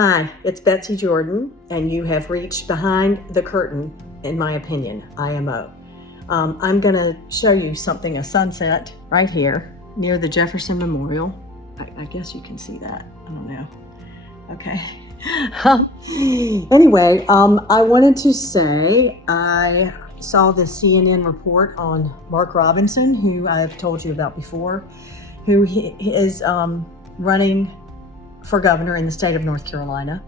Hi, it's Betsy Jordan, and you have reached Behind the Curtain, in my opinion, IMO. I'm going to show you something, a sunset right here near the Jefferson Memorial. I guess you can see that. I don't know. Okay. Anyway, I wanted to say I saw the CNN report on Mark Robinson, who I've told you about before, who is running for governor in the state of North Carolina.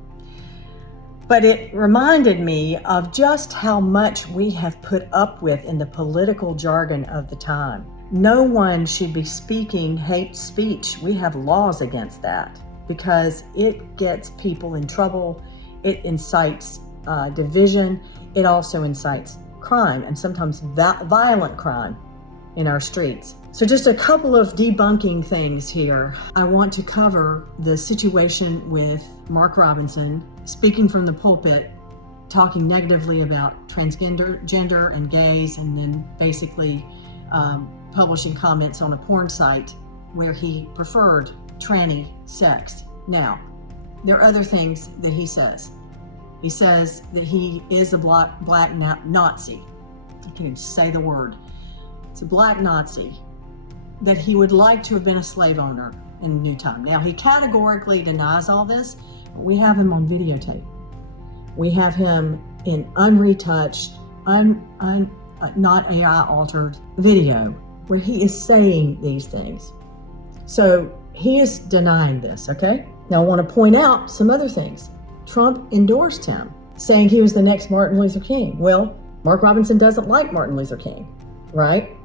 But it reminded me of just how much we have put up with in the political jargon of the time. No one should be speaking hate speech. We have laws against that because it gets people in trouble. It incites division. It also incites crime, and sometimes violent crime in our streets. So just a couple of debunking things here. I want to cover the situation with Mark Robinson speaking from the pulpit, talking negatively about transgender and gays, and then basically publishing comments on a porn site where he preferred tranny sex. Now, there are other things that he says. He says that he is a black Nazi. I can't even say the word. It's a black Nazi, that he would like to have been a slave owner in new time. Now, he categorically denies all this, but we have him on videotape. We have him in unretouched, not AI altered video where he is saying these things. So he is denying this, okay? Now I want to point out some other things. Trump endorsed him, saying he was the next Martin Luther King. Well, Mark Robinson doesn't like Martin Luther King, right?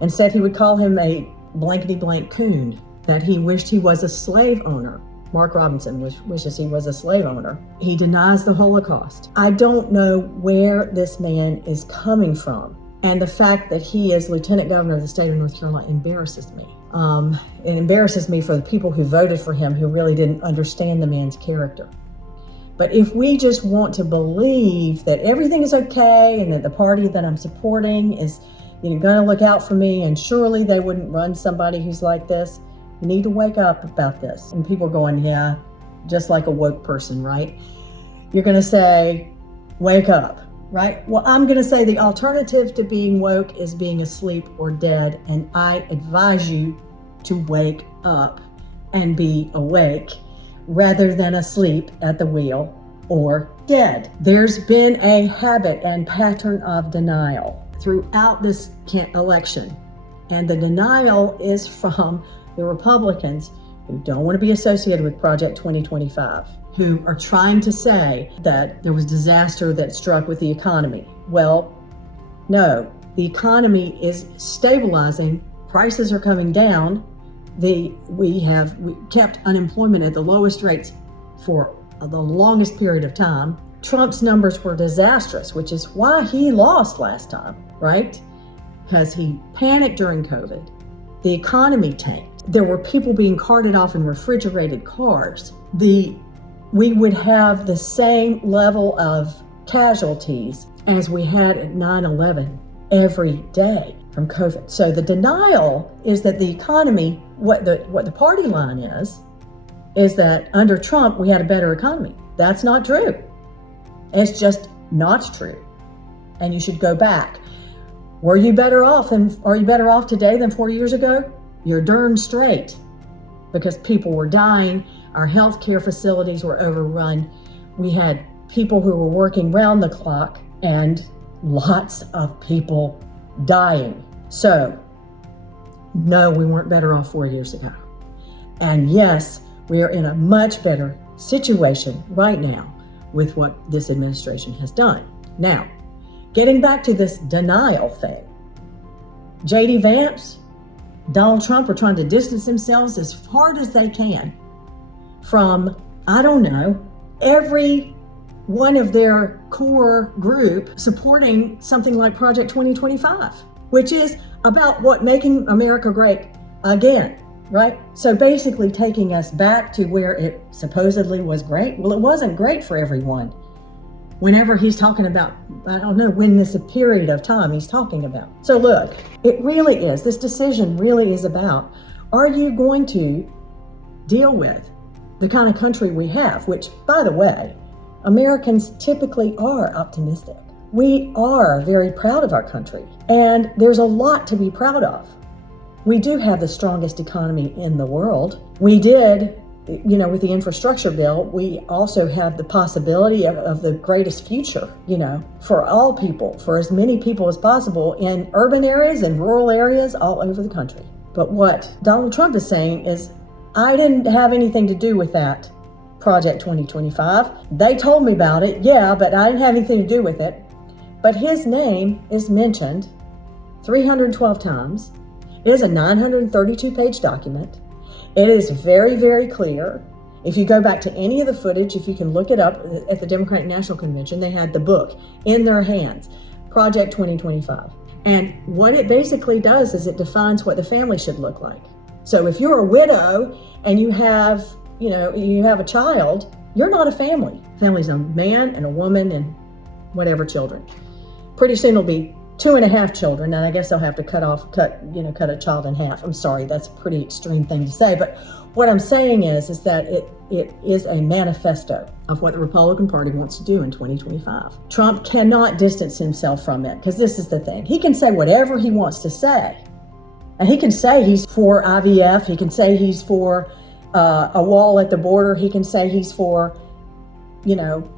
And said he would call him a blankety blank coon, that he wished he was a slave owner. Mark Robinson wishes he was a slave owner. He denies the Holocaust. I don't know where this man is coming from. And the fact that he is Lieutenant Governor of the state of North Carolina embarrasses me. It embarrasses me for the people who voted for him who really didn't understand the man's character. But if we just want to believe that everything is okay and that the party that I'm supporting is going to look out for me, and surely they wouldn't run somebody who's like this, we need to wake up about this. And people are going, yeah, just like a woke person, right? You're going to say, wake up, right? Well, I'm going to say the alternative to being woke is being asleep or dead. And I advise you to wake up and be awake rather than asleep at the wheel or dead. There's been a habit and pattern of denial throughout this election. And the denial is from the Republicans who don't want to be associated with Project 2025, who are trying to say that there was disaster that struck with the economy. Well, no, the economy is stabilizing. Prices are coming down. We kept unemployment at the lowest rates for the longest period of time. Trump's numbers were disastrous, which is why he lost last time, right? Because he panicked during COVID. The economy tanked. There were people being carted off in refrigerated cars. We would have the same level of casualties as we had at 9/11 every day from COVID. So the denial is that the economy, what the party line is that under Trump we had a better economy. That's not true. It's just not true. And you should go back. Are you better off today than 4 years ago? You're darn straight, because people were dying. Our healthcare facilities were overrun. We had people who were working round the clock and lots of people dying. So, no, we weren't better off 4 years ago. And yes, we are in a much better situation right now with what this administration has done. Now, getting back to this denial thing, J.D. Vance, Donald Trump are trying to distance themselves as far as they can from, I don't know, every one of their core group supporting something like Project 2025, which is about making America great again, right? So basically taking us back to where it supposedly was great. Well, it wasn't great for everyone. Whenever he's talking about, I don't know when this period of time he's talking about. So look, it really is, this decision really is about, are you going to deal with the kind of country we have, which, by the way, Americans typically are optimistic. We are very proud of our country, and there's a lot to be proud of. We do have the strongest economy in the world. We did, with the infrastructure bill, we also have the possibility of the greatest future, for all people, for as many people as possible in urban areas and rural areas all over the country. But what Donald Trump is saying is, I didn't have anything to do with that Project 2025. They told me about it, yeah, but I didn't have anything to do with it. But his name is mentioned 312 times. It is a 932-page document. It is very, very clear. If you go back to any of the footage, if you can look it up, at the Democratic National Convention, they had the book in their hands, Project 2025. And what it basically does is it defines what the family should look like. So if you're a widow and you have a child, you're not a family. Family's a man and a woman and whatever children. Pretty soon it'll be 2.5 children, and I guess they'll have to cut a child in half. I'm sorry, that's a pretty extreme thing to say, but what I'm saying is that it is a manifesto of what the Republican Party wants to do in 2025. Trump cannot distance himself from it, because this is the thing. He can say whatever he wants to say, and he can say he's for IVF, he can say he's for a wall at the border, he can say he's for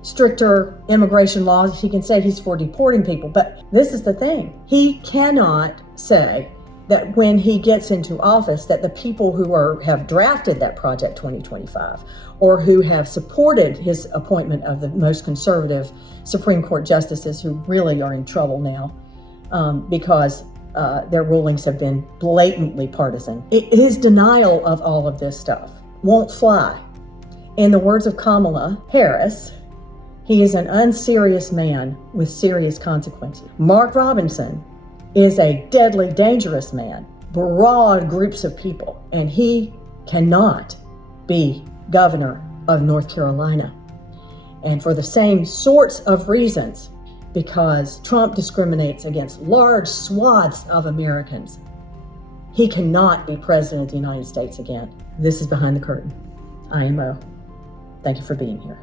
stricter immigration laws. He can say he's for deporting people. But this is the thing. He cannot say that when he gets into office that the people who have drafted that Project 2025 or who have supported his appointment of the most conservative Supreme Court justices, who really are in trouble now because their rulings have been blatantly partisan. His denial of all of this stuff won't fly. In the words of Kamala Harris, he is an unserious man with serious consequences. Mark Robinson is a deadly dangerous man, broad groups of people, and he cannot be governor of North Carolina. And for the same sorts of reasons, because Trump discriminates against large swaths of Americans, he cannot be president of the United States again. This is Behind the Curtain, IMO. Thank you for being here.